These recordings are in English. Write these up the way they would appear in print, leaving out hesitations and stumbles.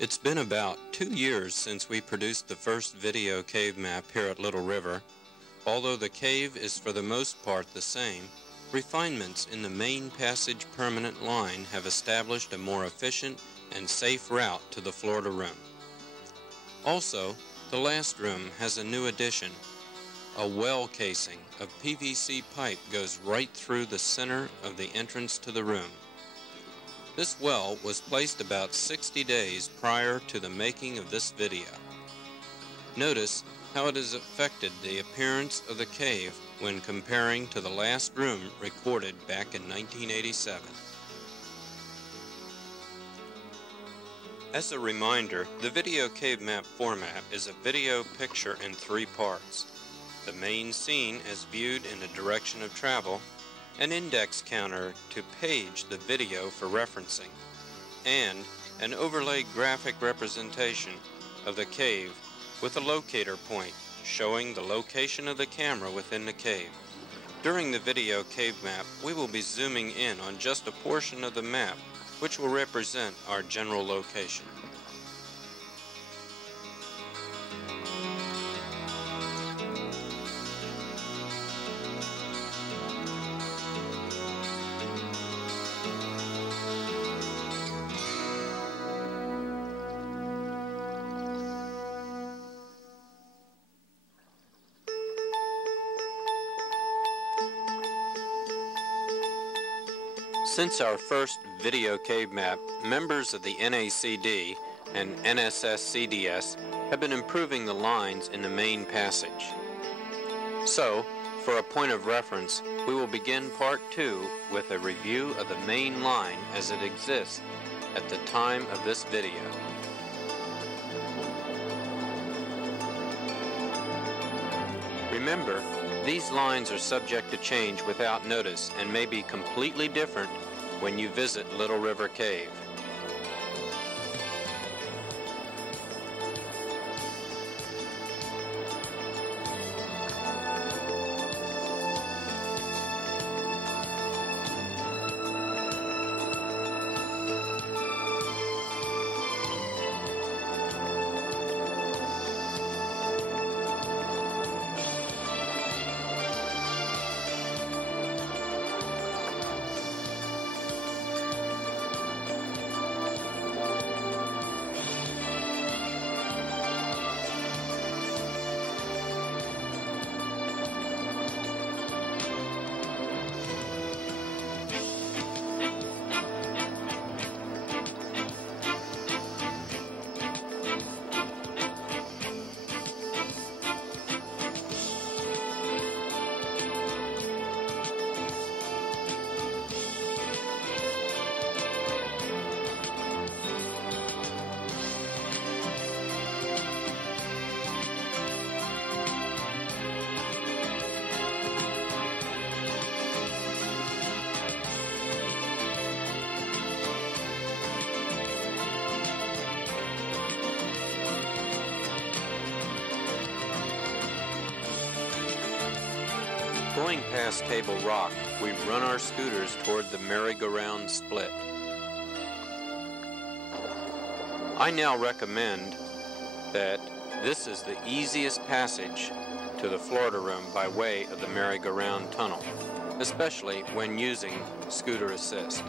It's been about 2 years since we produced the first video cave map here at Little River. Although the cave is for the most part the same, refinements in the main passage permanent line have established a more efficient and safe route to the Florida room. Also, the last room has a new addition. A well casing of PVC pipe goes right through the center of the entrance to the room. This well was placed about 60 days prior to the making of this video. Notice how it has affected the appearance of the cave when comparing to the last room recorded back in 1987. As a reminder, the video cave map format is a video picture in 3 parts. The main scene as viewed in the direction of travel, an index counter to page the video for referencing, and an overlaid graphic representation of the cave with a locator point showing the location of the camera within the cave. During the video cave map, we will be zooming in on just a portion of the map which will represent our general location. Since our first video cave map, members of the NACD and NSS-CDS have been improving the lines in the main passage. So, for a point of reference, we will begin Part 2 with a review of the main line as it exists at the time of this video. Remember, these lines are subject to change without notice and may be completely different when you visit Little River Cave. Going past Table Rock, we run our scooters toward the merry-go-round split. I now recommend that this is the easiest passage to the Florida room by way of the merry-go-round tunnel, especially when using scooter assist.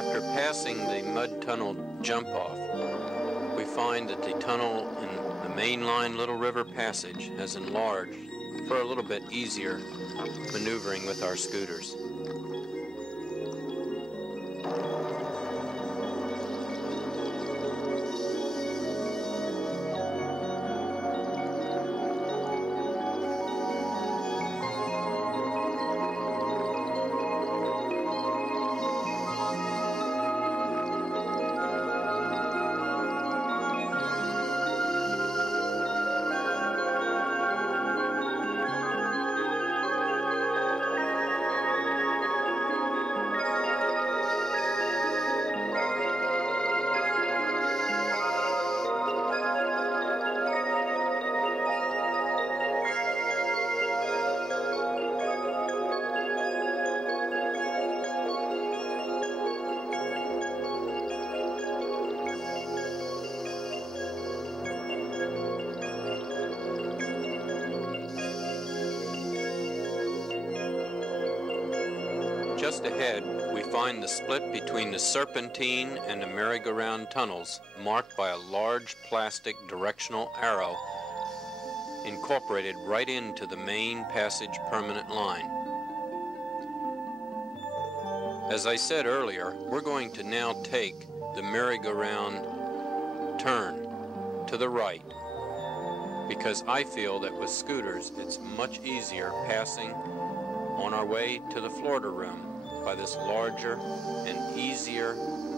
After passing the mud tunnel jump-off, we find that the tunnel in the mainline Little River Passage has enlarged for a little bit easier maneuvering with our scooters. Just ahead, we find the split between the Serpentine and the merry-go-round tunnels, marked by a large plastic directional arrow incorporated right into the main passage permanent line. As I said earlier, we're going to now take the merry-go-round turn to the right, because I feel that with scooters it's much easier passing on our way to the Florida Room by this larger and easier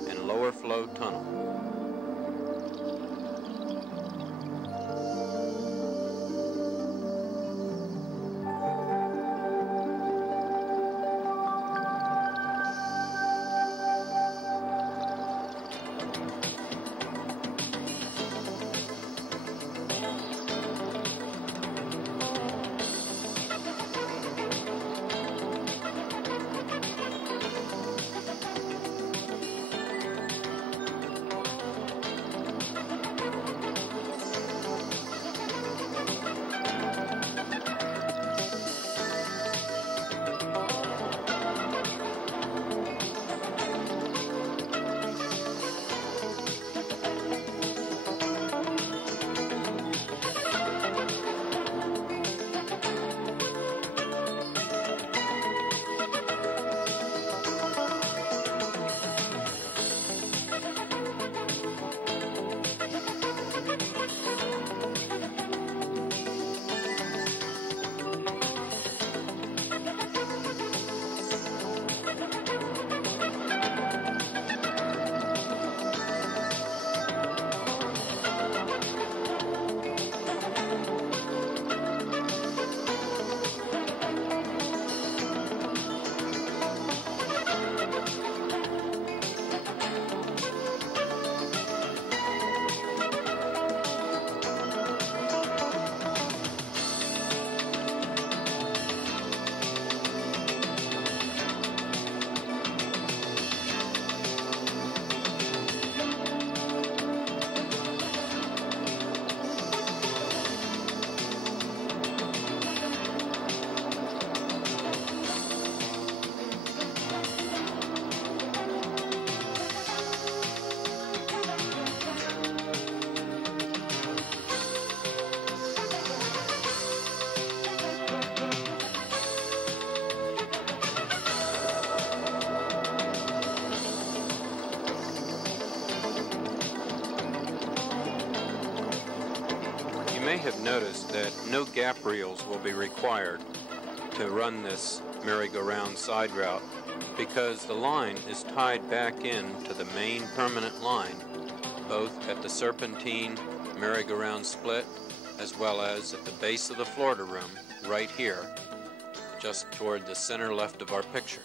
and lower flow tunnel. You may have noticed that no gap reels will be required to run this merry-go-round side route because the line is tied back in to the main permanent line, both at the Serpentine merry-go-round split as well as at the base of the Florida Room right here, just toward the center left of our picture.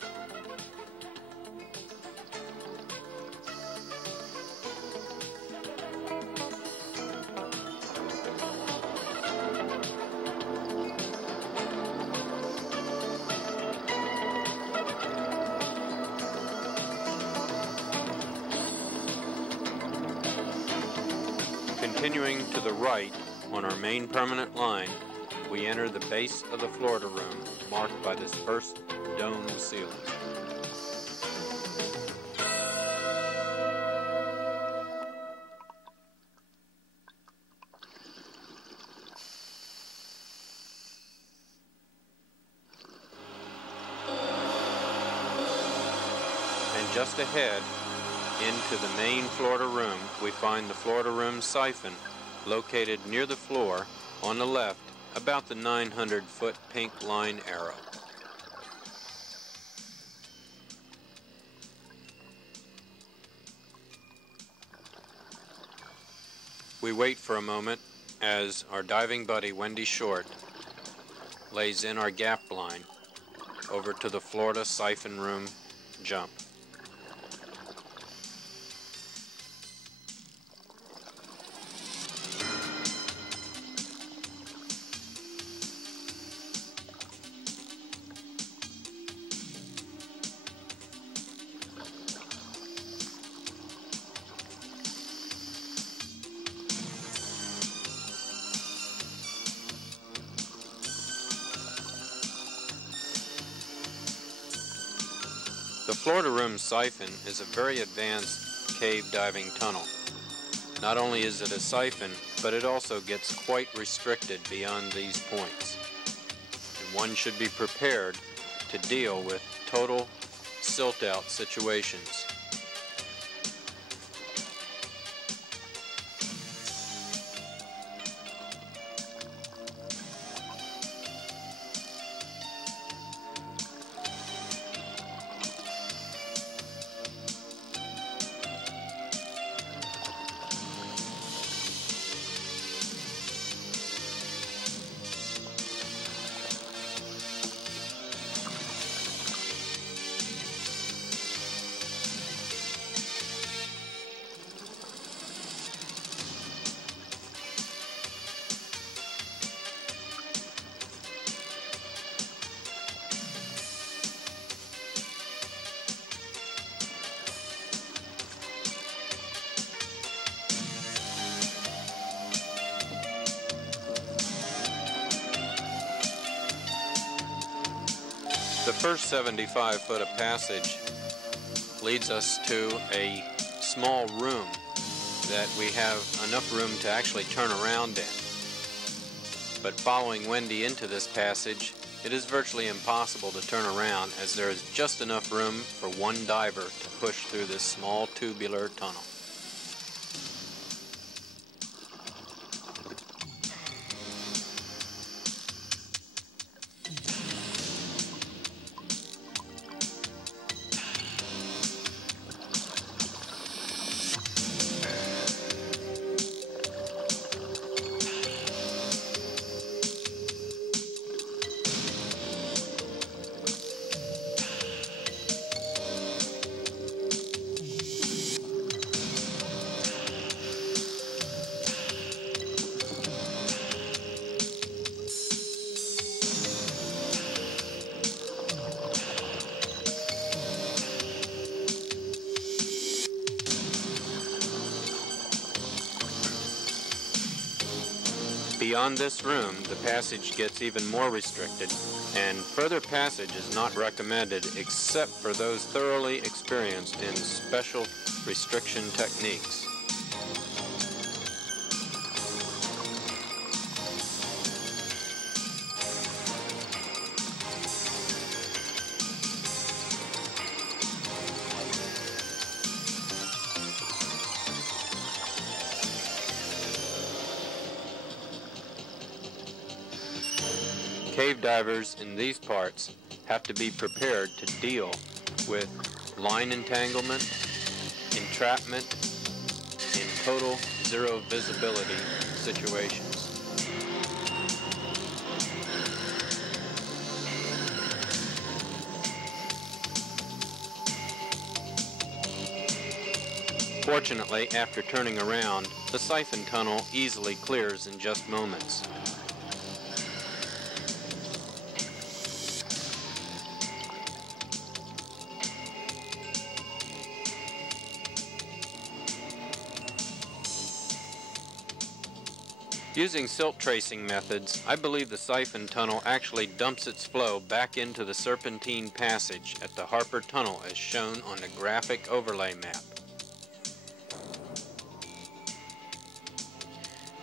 Continuing to the right on our main permanent line, we enter the base of the Florida Room, marked by this first dome ceiling. And just ahead, into the main Florida room, we find the Florida room siphon located near the floor on the left, about the 900-foot pink line arrow. We wait for a moment as our diving buddy Wendy Short lays in our gap line over to the Florida siphon room jump. The Florida Room siphon is a very advanced cave diving tunnel. Not only is it a siphon, but it also gets quite restricted beyond these points. And one should be prepared to deal with total silt-out situations. The first 75 foot of passage leads us to a small room that we have enough room to actually turn around in. But following Wendy into this passage, it is virtually impossible to turn around as there is just enough room for one diver to push through this small tubular tunnel. Beyond this room, the passage gets even more restricted, and further passage is not recommended except for those thoroughly experienced in special restriction techniques. Cave divers in these parts have to be prepared to deal with line entanglement, entrapment, and total zero visibility situations. Fortunately, after turning around, the siphon tunnel easily clears in just moments. Using silt tracing methods, I believe the siphon tunnel actually dumps its flow back into the serpentine passage at the Harper Tunnel as shown on the graphic overlay map.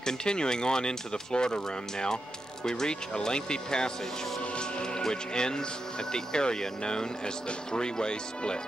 Continuing on into the Florida Room now, we reach a lengthy passage which ends at the area known as the three-way split.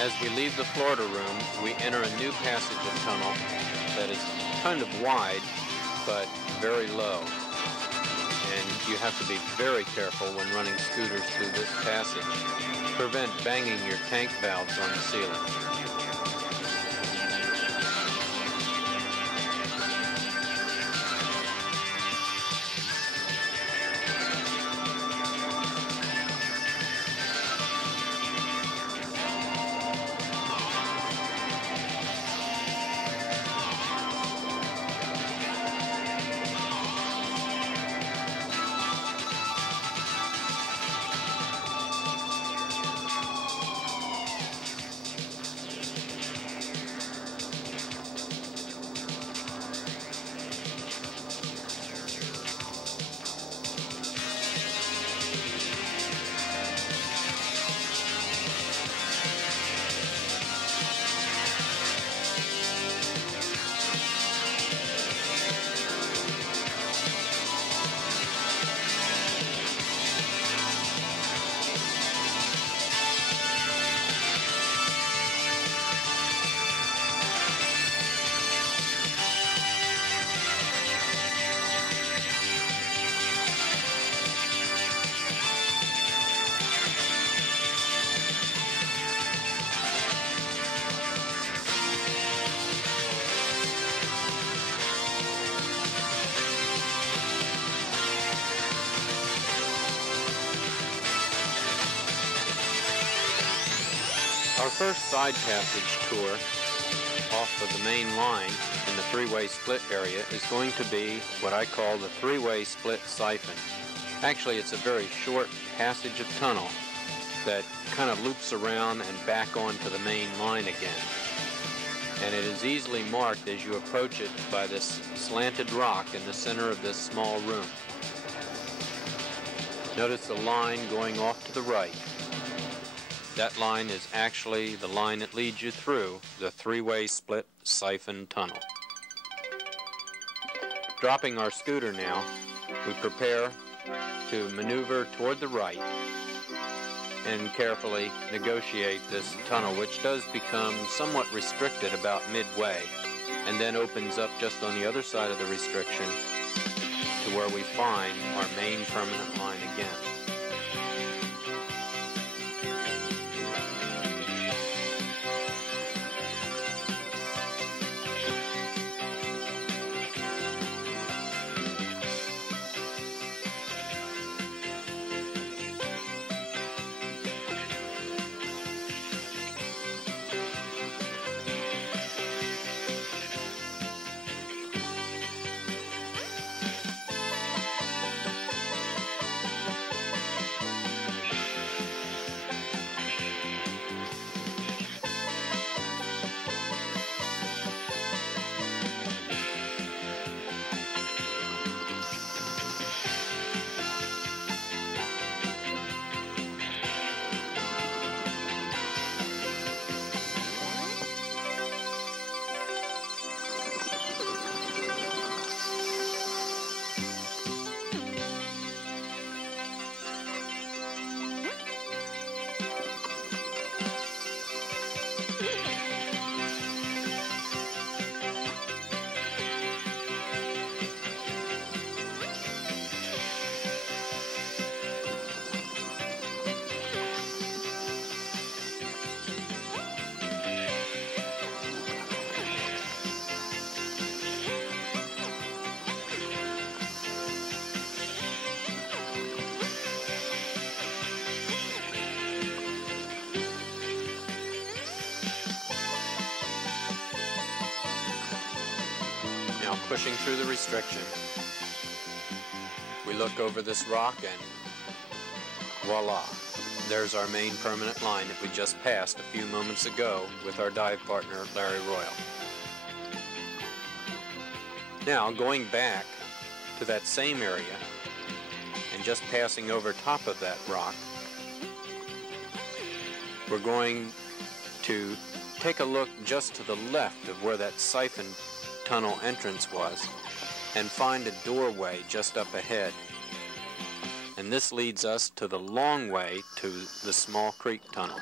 As we leave the Florida room, we enter a new passage of tunnel that is kind of wide, but very low. And you have to be very careful when running scooters through this passage. Prevent banging your tank valves on the ceiling. Our first side passage tour off of the main line in the three-way split area is going to be what I call the three-way split siphon. Actually, it's a very short passage of tunnel that kind of loops around and back onto the main line again. And it is easily marked as you approach it by this slanted rock in the center of this small room. Notice the line going off to the right. That line is actually the line that leads you through the three-way split siphon tunnel. Dropping our scooter now, we prepare to maneuver toward the right and carefully negotiate this tunnel, which does become somewhat restricted about midway, and then opens up just on the other side of the restriction to where we find our main permanent line again. Now pushing through the restriction, we look over this rock and voila, there's our main permanent line that we just passed a few moments ago with our dive partner Larry Royal. Now going back to that same area and just passing over top of that rock, we're going to take a look just to the left of where that siphon tunnel entrance was and find a doorway just up ahead. And this leads us to the long way to the Small Creek Tunnel.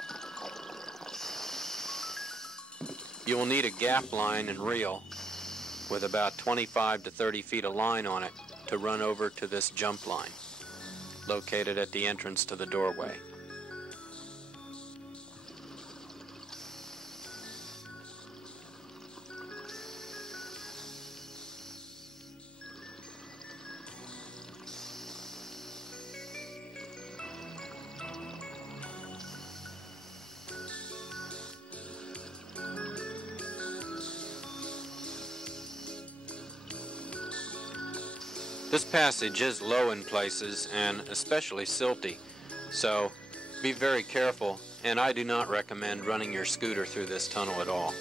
You will need a gap line and reel with about 25 to 30 feet of line on it to run over to this jump line, located at the entrance to the doorway. This passage is low in places and especially silty, so be very careful, and I do not recommend running your scooter through this tunnel at all.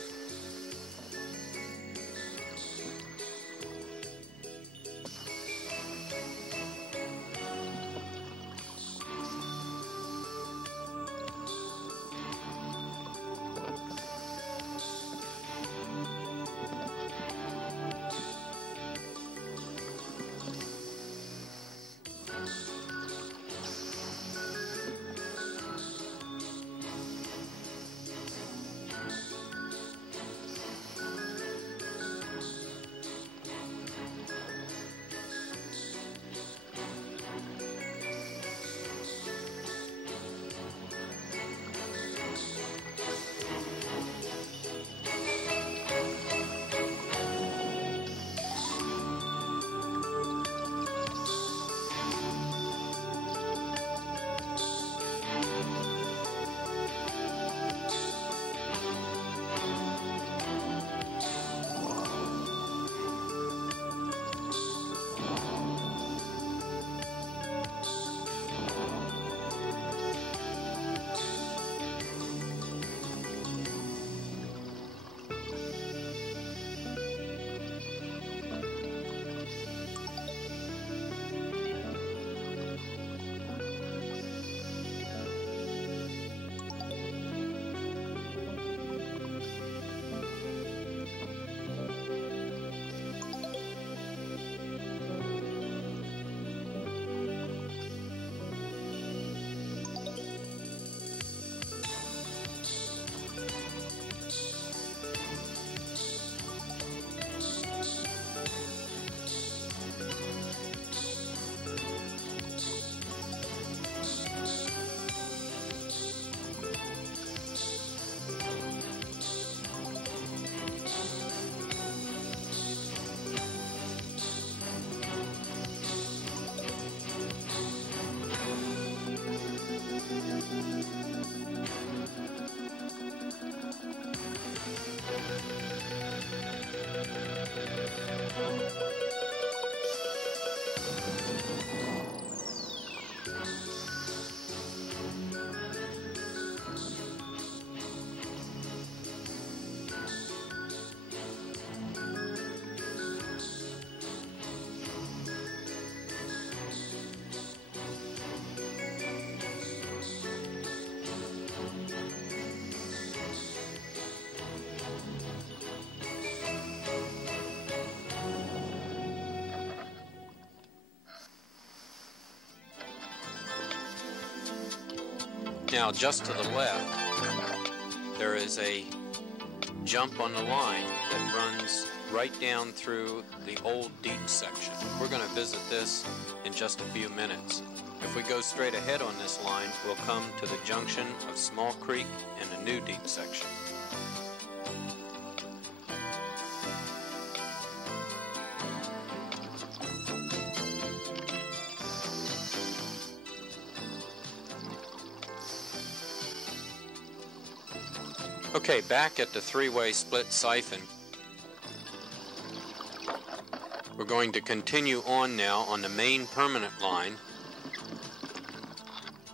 Now, just to the left, there is a jump on the line that runs right down through the old deep section. We're going to visit this in just a few minutes. If we go straight ahead on this line, we'll come to the junction of Small Creek and the new deep section. Okay, back at the three-way split siphon, we're going to continue on now on the main permanent line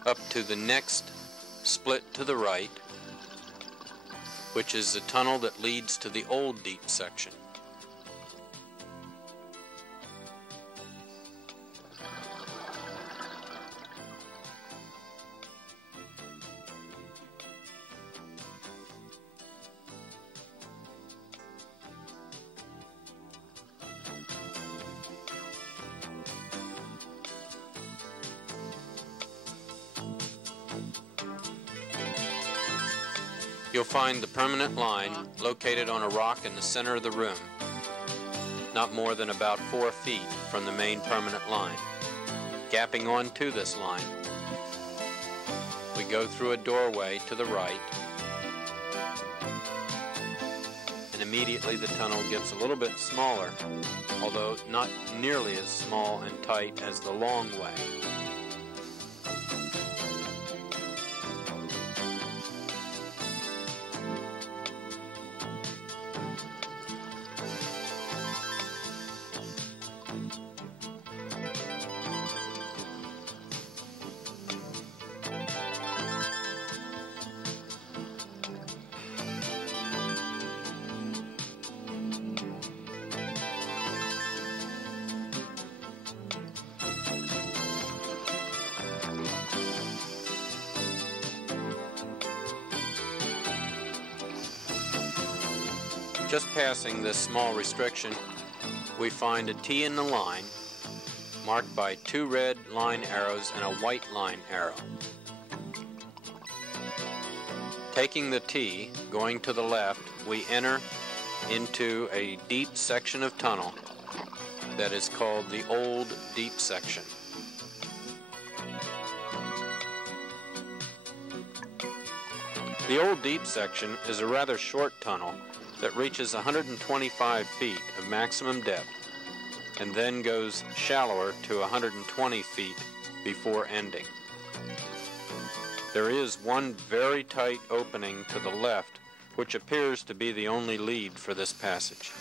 up to the next split to the right, which is the tunnel that leads to the old deep section. you'll find the permanent line located on a rock in the center of the room, not more than about 4 feet from the main permanent line. Gapping onto this line, we go through a doorway to the right, and immediately the tunnel gets a little bit smaller, although not nearly as small and tight as the long way. Just passing this small restriction, we find a T in the line, marked by 2 red line arrows and a white line arrow. Taking the T, going to the left, we enter into a deep section of tunnel that is called the Old Deep Section. The Old Deep Section is a rather short tunnel that reaches 125 feet of maximum depth and then goes shallower to 120 feet before ending. There is one very tight opening to the left, which appears to be the only lead for this passage.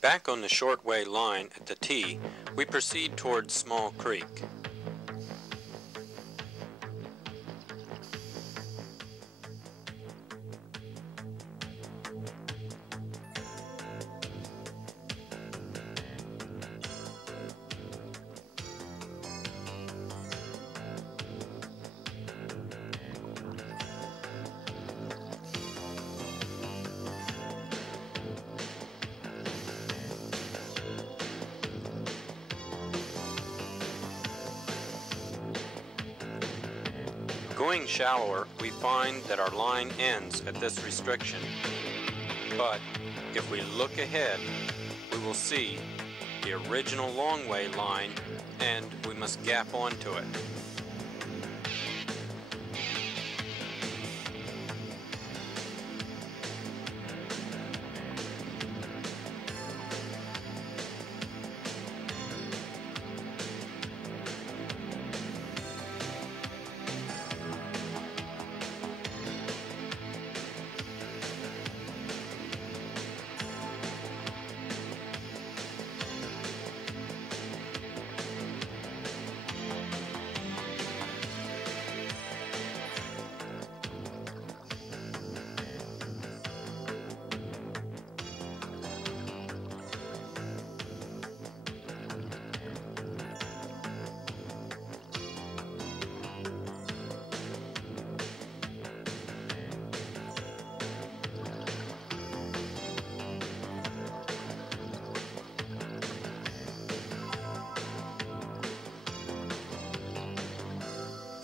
Back on the shortway line at the T, we proceed towards Small Creek. Going shallower, we find that our line ends at this restriction, but if we look ahead, we will see the original longway line and we must gap onto it.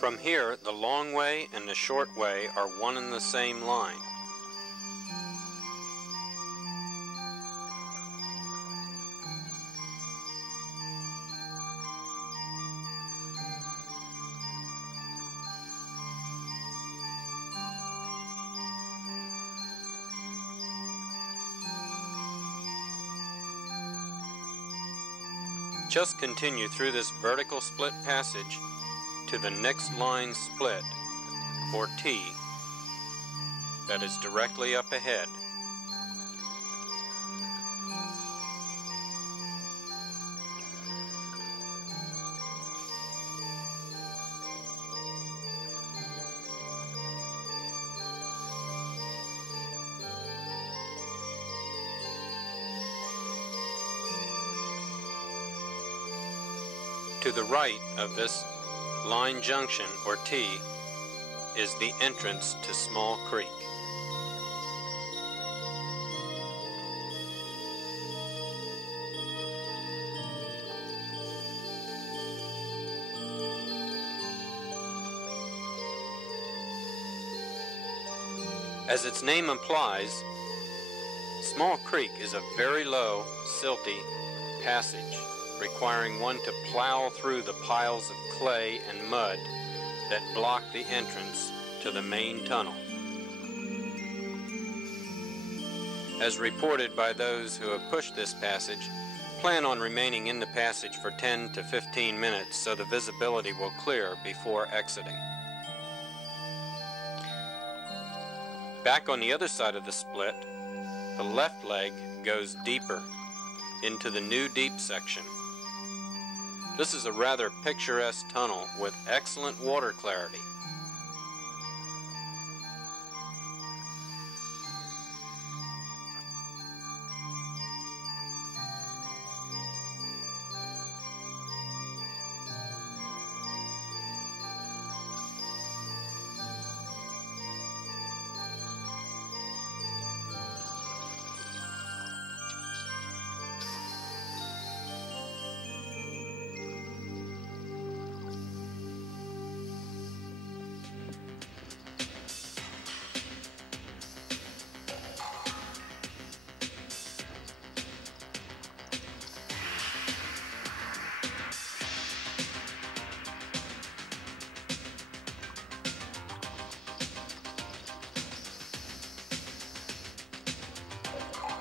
From here, the long way and the short way are one and the same line. Just continue through this vertical split passage to the next line split, or T, that is directly up ahead. To the right of this line junction, or T, is the entrance to Small Creek. As its name implies, Small Creek is a very low, silty passage, requiring one to plow through the piles of clay and mud that block the entrance to the main tunnel. As reported by those who have pushed this passage, plan on remaining in the passage for 10 to 15 minutes so the visibility will clear before exiting. Back on the other side of the split, the left leg goes deeper into the new deep section. This is a rather picturesque tunnel with excellent water clarity.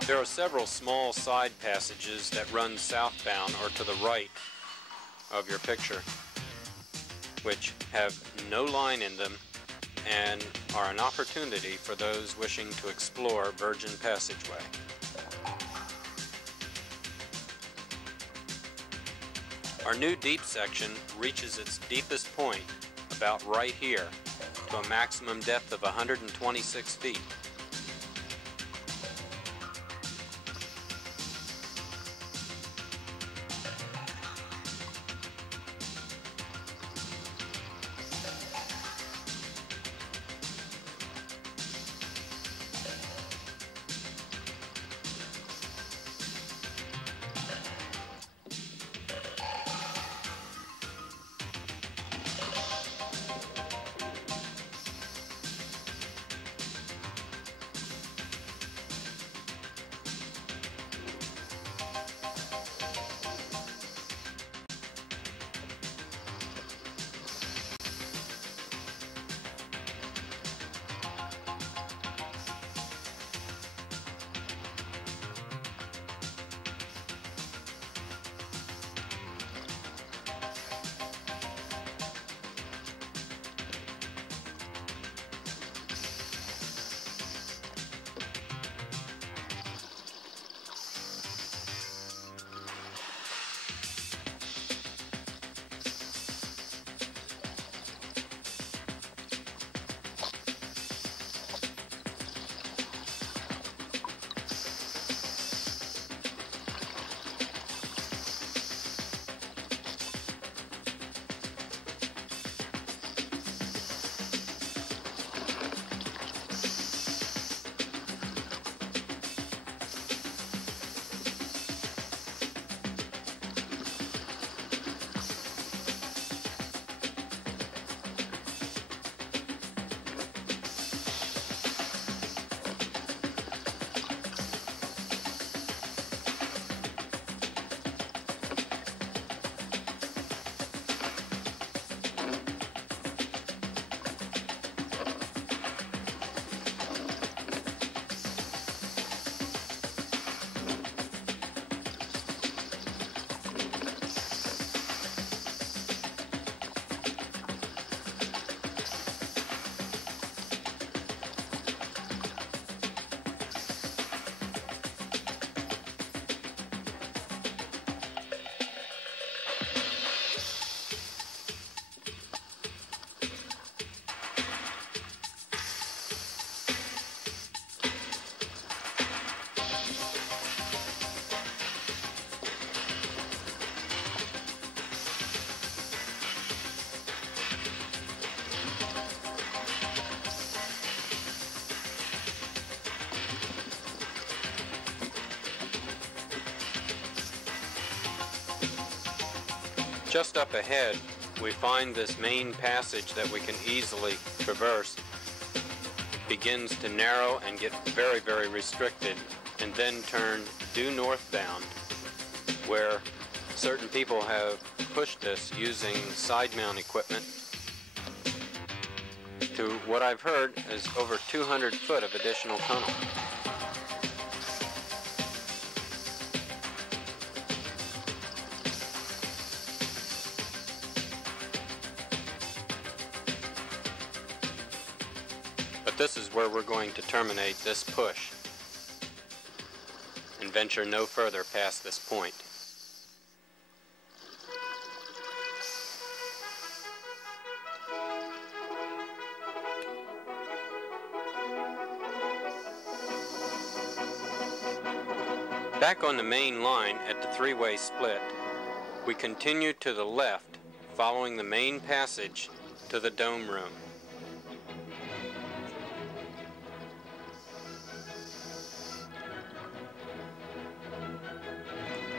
There are several small side passages that run southbound or to the right of your picture, which have no line in them and are an opportunity for those wishing to explore Virgin Passageway. Our new deep section reaches its deepest point about right here to a maximum depth of 126 feet. Just up ahead, we find this main passage that we can easily traverse. It begins to narrow and get very, very restricted, and then turn due northbound, where certain people have pushed this using side mount equipment to what I've heard is over 200 foot of additional tunnel. But this is where we're going to terminate this push and venture no further past this point. Back on the main line at the three-way split, we continue to the left, following the main passage to the dome room.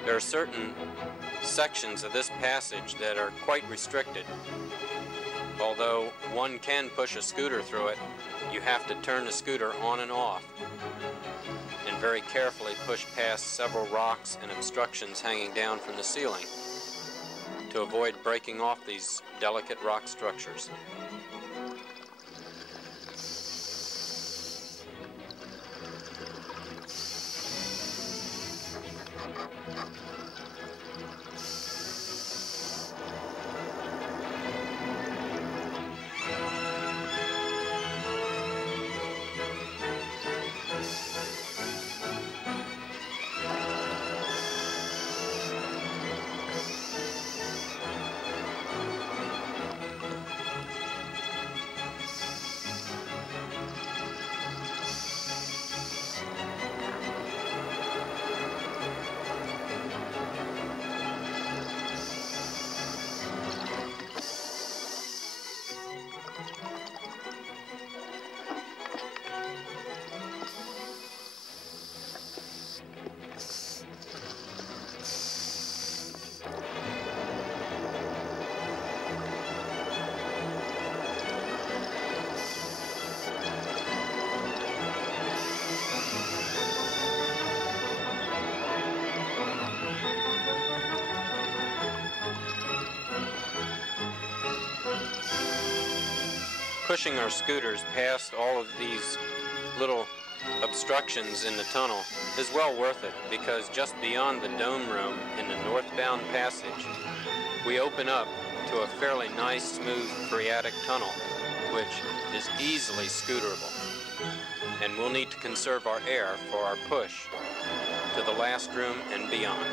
There are certain sections of this passage that are quite restricted. Although one can push a scooter through it, you have to turn the scooter on and off and very carefully push past several rocks and obstructions hanging down from the ceiling to avoid breaking off these delicate rock structures. Pushing our scooters past all of these little obstructions in the tunnel is well worth it, because just beyond the dome room in the northbound passage, we open up to a fairly nice, smooth phreatic tunnel, which is easily scooterable. And we'll need to conserve our air for our push to the last room and beyond.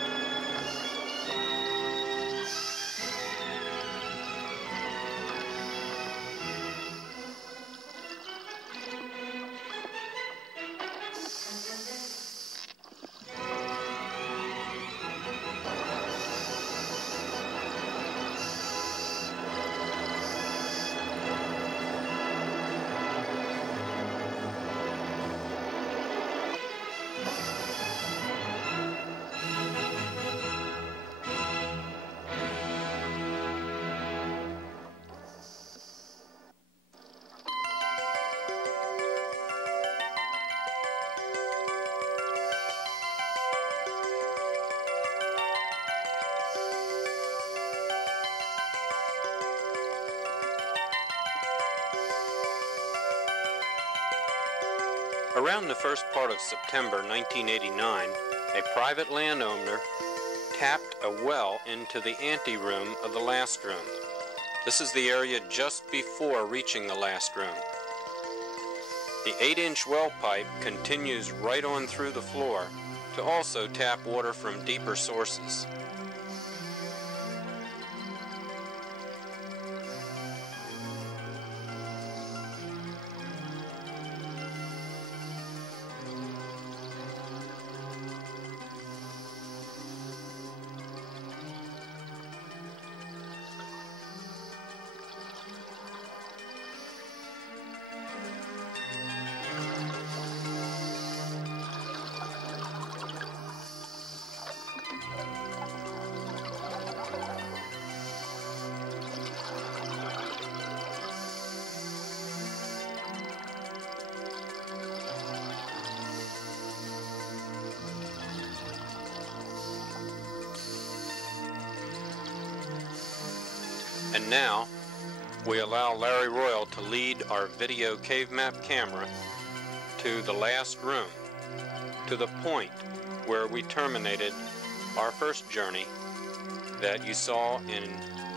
Around the first part of September 1989, a private landowner tapped a well into the anteroom of the last room. This is the area just before reaching the last room. The 8-inch well pipe continues right on through the floor to also tap water from deeper sources. And now, we allow Larry Royal to lead our video cave map camera to the last room, to the point where we terminated our first journey that you saw in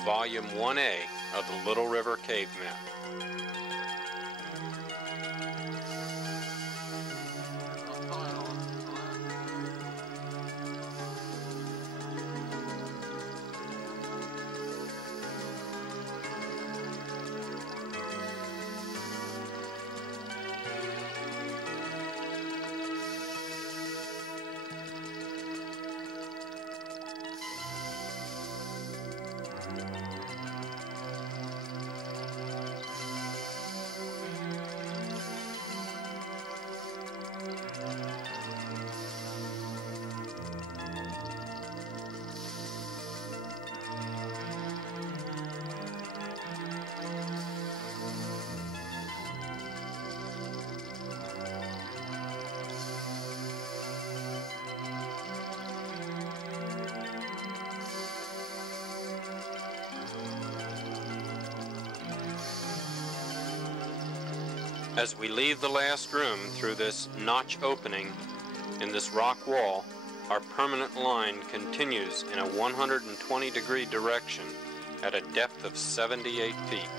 Volume 1A of the Little River Cave Map. As we leave the last room through this notch opening in this rock wall, our permanent line continues in a 120-degree direction at a depth of 78 feet.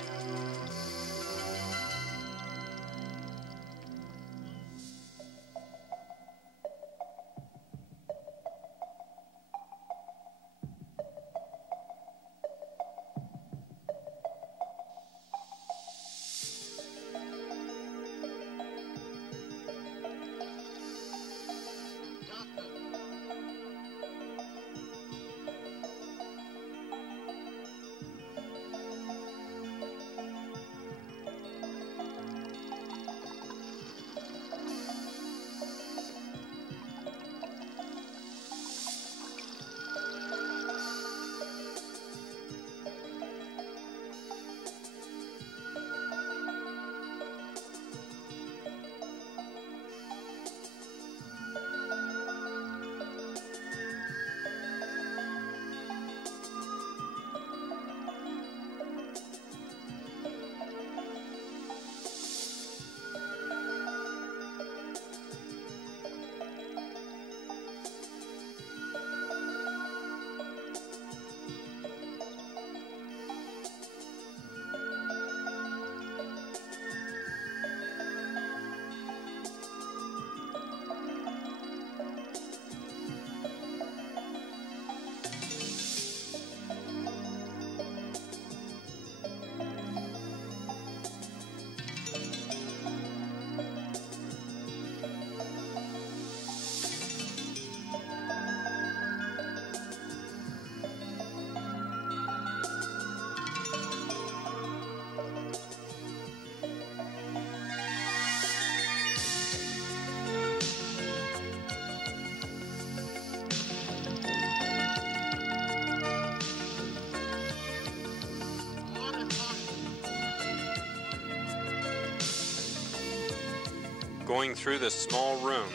Going through this small room,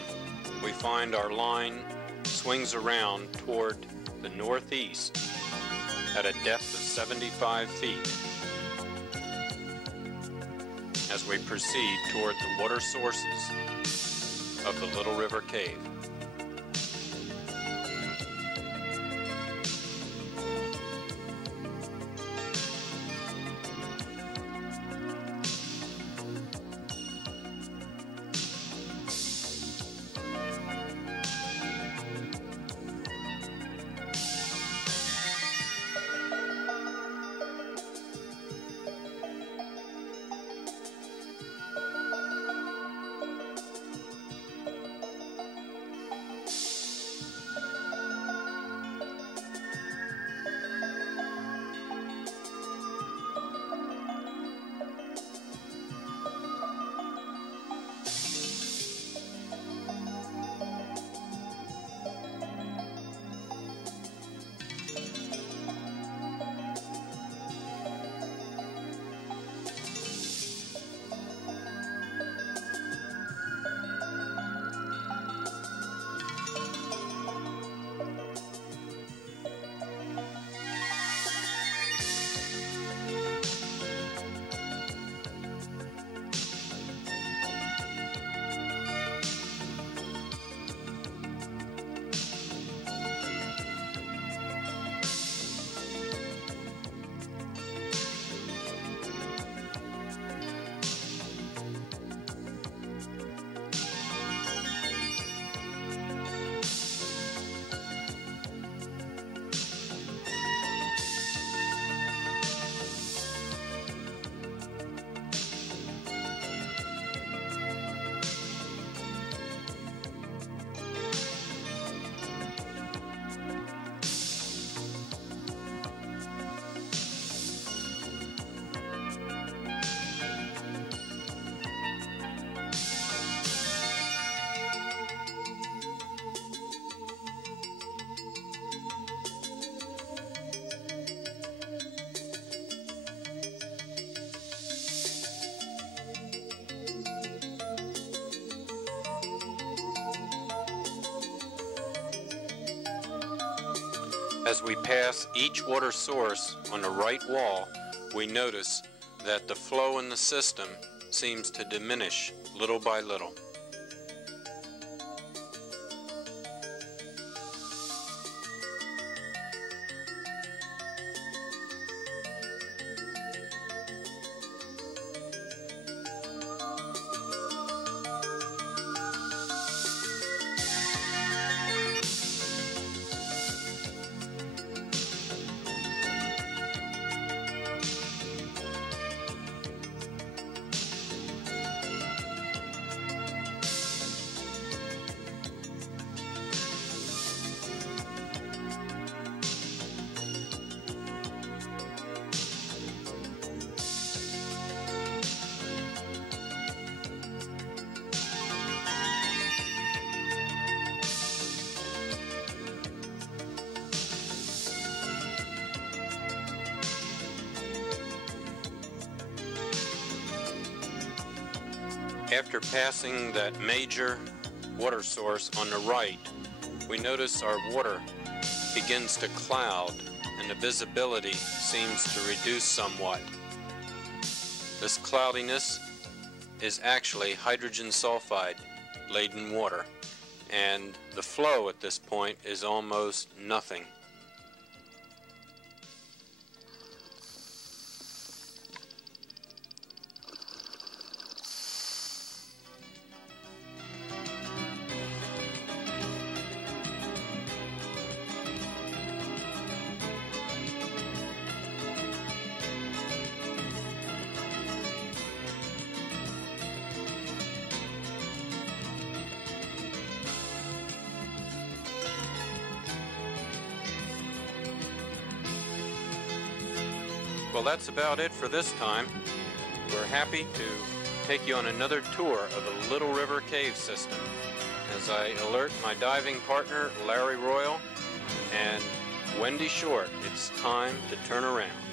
we find our line swings around toward the northeast at a depth of 75 feet as we proceed toward the water sources of the Little River Cave. As we pass each water source on the right wall, we notice that the flow in the system seems to diminish little by little. After passing that major water source on the right, we notice our water begins to cloud and the visibility seems to reduce somewhat. This cloudiness is actually hydrogen sulfide laden water, and the flow at this point is almost nothing. Well, that's about it for this time. We're happy to take you on another tour of the Little River Cave System as I alert my diving partner, Larry Royal, and Wendy Short, it's time to turn around.